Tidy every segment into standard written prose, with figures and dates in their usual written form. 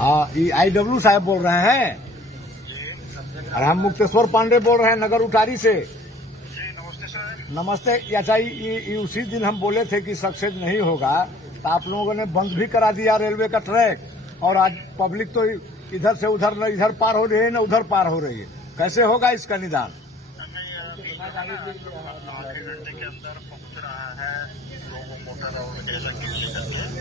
हाँ, IW साहब बोल रहे हैं। और हम मुक्तेश्वर पांडे बोल रहे हैं नगर उटारी से। नमस्ते सर। नमस्ते। अच्छा, ये उसी दिन हम बोले थे कि सक्सेस नहीं होगा, तो आप लोगों ने बंद भी करा दिया रेलवे का ट्रैक, और आज पब्लिक तो इधर से उधर न इधर पार हो रही है न उधर पार हो रही है। कैसे होगा इसका निदान? आधे घंटे के अंदर पहुंच रहा है लोगों मोटर और डेजल के लिए।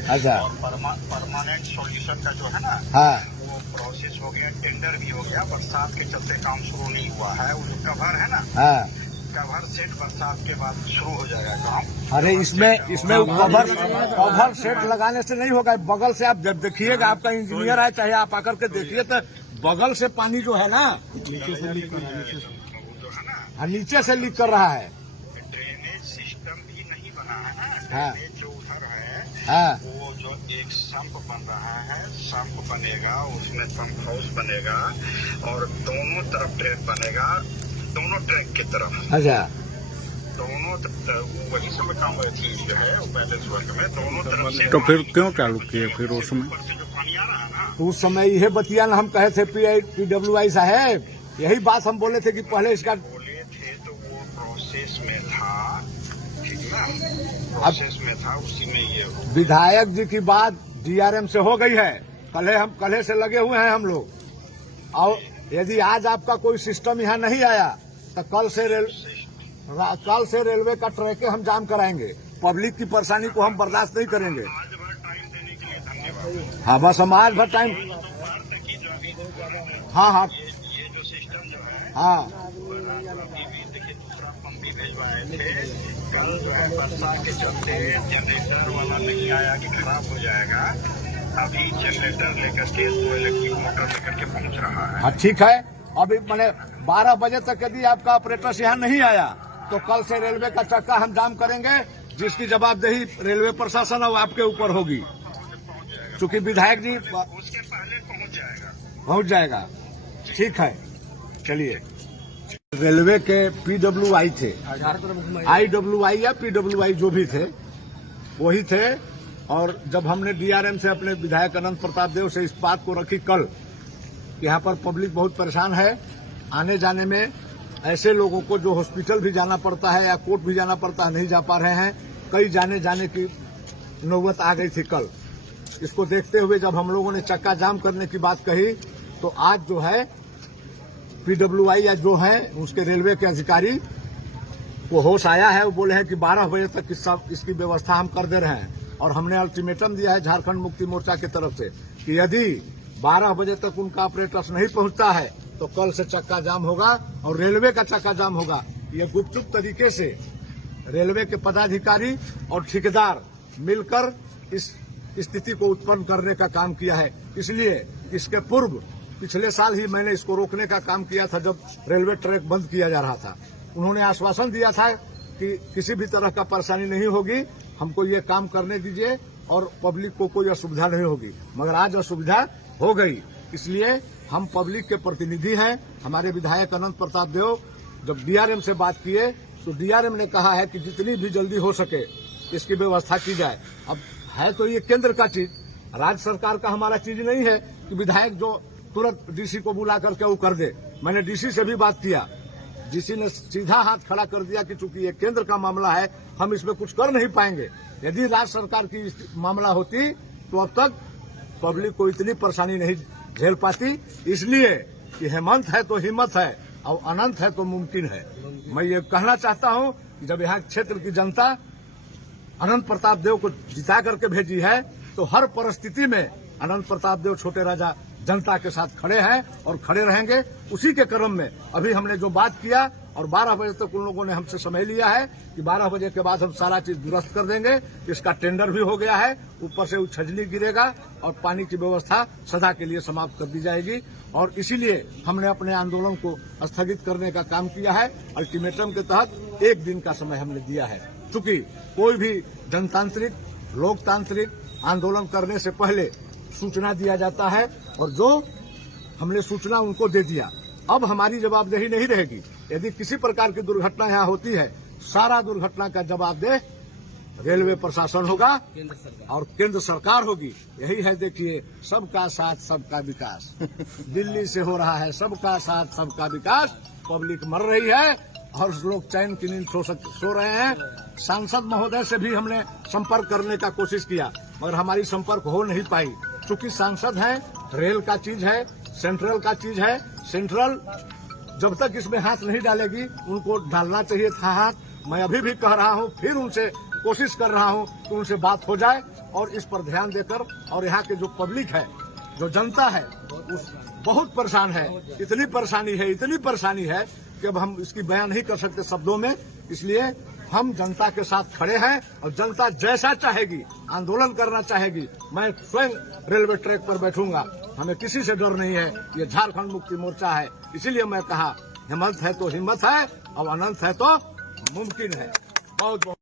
अच्छा। और परमानेंट सॉल्यूशन का जो है ना, हाँ, वो प्रोसेस हो गया, टेंडर भी हो गया। बरसात के चलते काम शुरू नहीं हुआ है। वो जो कवर है ना, हाँ। कवर सेट बरसात के बाद शुरू हो जाएगा काम। अरे इसमें कवर सेट लगाने से नहीं होगा। बगल से आप जब देखिएगा, आपका इंजीनियर है, चाहे आप आकर के देखिए, तो बगल से पानी जो है ना, नीचे से लीक कर रहा है। नीचे से लीक कर रहा है। ड्रेनेज सिस्टम भी नहीं बना है ना। हाँ। ड्रेनेज जो उधर है, हाँ, वो जो एक संप बन रहा है, संप बनेगा, उसमें पंप हाउस बनेगा और दोनों तरफ ट्रैक बनेगा, दोनों ट्रैक की तरफ। अच्छा। दोनों वही समय काम थी जो है वो बैलेंस वर्क में दोनों तरफ से। तो फिर क्यों चालू किए फिर उस समय? ऊपर से जो पानी आ रहा है ना, तो उस समय यह बतिया न हम कहे थे PWI साहब, यही बात हम बोले थे कि पहले इसका बोले थे तो वो प्रोसेस में था, ठीक ना, प्रोसेस में था, उसी में ये हो। विधायक जी की बात DRM से हो गई है। कल से लगे हुए हैं हम लोग, और यदि आज आपका कोई सिस्टम यहाँ नहीं आया तो कल से रेलवे का ट्रैक हम जाम कराएंगे। पब्लिक की परेशानी को हम बर्दाश्त नहीं करेंगे। आज भर टाइम देने के लिए धन्यवाद। हाँ, बस हम आज भर टाइम। सोमवार तक ही जो अभी हाँ, हाँ, ये जो सिस्टम जो है, हाँ। अभी भी देखिए दूसरा पंप भी भेजवाए थे। कल जो है बरसात के चलते जनरेटर वाला नहीं आया कि खराब हो जाएगा। अभी जनरेटर लेकर के तो इलेक्ट्रिक मोटर लेकर के पहुंच रहा है। हाँ, ठीक है। अभी मैंने 12 बजे तक यदि आपका ऑपरेटर यहाँ नहीं आया तो कल से रेलवे का चक्का हम जाम करेंगे, जिसकी जवाबदेही रेलवे प्रशासन और आपके ऊपर होगी। चूंकि विधायक जी उसके पहले पहुंच जाएगा। ठीक है, चलिए। रेलवे के PWI थे, IWI या PWI जो भी थे वही थे। और जब हमने DRM से अपने विधायक अनंत प्रताप देव से इस बात को रखी कल, यहाँ पर पब्लिक बहुत परेशान है, आने जाने में ऐसे लोगों को जो हॉस्पिटल भी जाना पड़ता है या कोर्ट भी जाना पड़ता है, नहीं जा पा रहे हैं। कई जाने की नौबत आ गई थी कल। इसको देखते हुए जब हम लोगों ने चक्का जाम करने की बात कही, तो आज जो है PWI या जो है उसके रेलवे के अधिकारी को होश आया है। वो बोले हैं कि 12 बजे तक इसकी व्यवस्था हम कर दे रहे हैं। और हमने अल्टीमेटम दिया है झारखंड मुक्ति मोर्चा की तरफ से कि यदि 12 बजे तक उनका ऑपरेटर्स नहीं पहुंचता है तो कल से चक्का जाम होगा और रेलवे का चक्का जाम होगा। ये गुपचुप तरीके से रेलवे के पदाधिकारी और ठेकेदार मिलकर इस स्थिति को उत्पन्न करने का काम किया है। इसलिए इसके पूर्व पिछले साल ही मैंने इसको रोकने का काम किया था, जब रेलवे ट्रैक बंद किया जा रहा था। उन्होंने आश्वासन दिया था कि किसी भी तरह का परेशानी नहीं होगी, हमको ये काम करने दीजिए और पब्लिक को कोई असुविधा नहीं होगी। मगर आज असुविधा हो गई। इसलिए हम पब्लिक के प्रतिनिधि हैं। हमारे विधायक अनंत प्रताप देव जब DRM से बात किए तो DRM ने कहा है कि जितनी भी जल्दी हो सके इसकी व्यवस्था की जाए। अब है तो ये केंद्र का चीज, राज्य सरकार का हमारा चीज नहीं है कि विधायक जो तुरंत DC को बुला करके वो कर दे। मैंने DC से भी बात किया, DC ने सीधा हाथ खड़ा कर दिया कि चूंकि ये केंद्र का मामला है, हम इसमें कुछ कर नहीं पाएंगे। यदि राज्य सरकार की मामला होती तो अब तक पब्लिक को इतनी परेशानी नहीं झेल पाती। इसलिए कि हेमंत है तो हिम्मत है और अनंत है तो मुमकिन है। मैं ये कहना चाहता हूं कि जब यहाँ क्षेत्र की जनता अनंत प्रताप देव को जिता करके भेजी है तो हर परिस्थिति में अनंत प्रताप देव छोटे राजा जनता के साथ खड़े हैं और खड़े रहेंगे। उसी के क्रम में अभी हमने जो बात किया और 12 बजे तक उन लोगों ने हमसे समय लिया है कि 12 बजे के बाद हम सारा चीज दुरुस्त कर देंगे। इसका टेंडर भी हो गया है, ऊपर से छजली गिरेगा और पानी की व्यवस्था सदा के लिए समाप्त कर दी जाएगी। और इसीलिए हमने अपने आंदोलन को स्थगित करने का काम किया है। अल्टीमेटम के तहत 1 दिन का समय हमने दिया है। चूंकि कोई भी जनतांत्रिक लोकतांत्रिक आंदोलन करने से पहले सूचना दिया जाता है और जो हमने सूचना उनको दे दिया। अब हमारी जवाबदेही नहीं रहेगी। यदि किसी प्रकार की दुर्घटना यहाँ होती है, सारा दुर्घटना का जवाबदेह रेलवे प्रशासन होगा और केंद्र सरकार होगी। यही है, देखिए, सबका साथ सबका विकास। दिल्ली से हो रहा है सबका साथ सबका विकास। पब्लिक मर रही है और लोग चैन की नींद सो रहे हैं। सांसद महोदय से भी हमने संपर्क करने का कोशिश किया, मगर हमारी संपर्क हो नहीं पाई, क्योंकि सांसद है, रेल का चीज है, सेंट्रल का चीज है। सेंट्रल जब तक इसमें हाथ नहीं डालेगी, उनको डालना चाहिए था हाथ। मैं अभी भी कह रहा हूं, फिर उनसे कोशिश कर रहा हूं कि उनसे बात हो जाए और इस पर ध्यान देकर, और यहाँ के जो पब्लिक है, जो जनता है, बहुत परेशान है। इतनी परेशानी है कि अब हम इसकी बयान नहीं कर सकते शब्दों में। इसलिए हम जनता के साथ खड़े हैं और जनता जैसा चाहेगी, आंदोलन करना चाहेगी, मैं स्वयं रेलवे ट्रैक पर बैठूंगा। हमें किसी से डर नहीं है। ये झारखंड मुक्ति मोर्चा है। इसीलिए मैं कहा, हिम्मत है तो हिम्मत है और अनंत है तो मुमकिन है। बहुत बहुत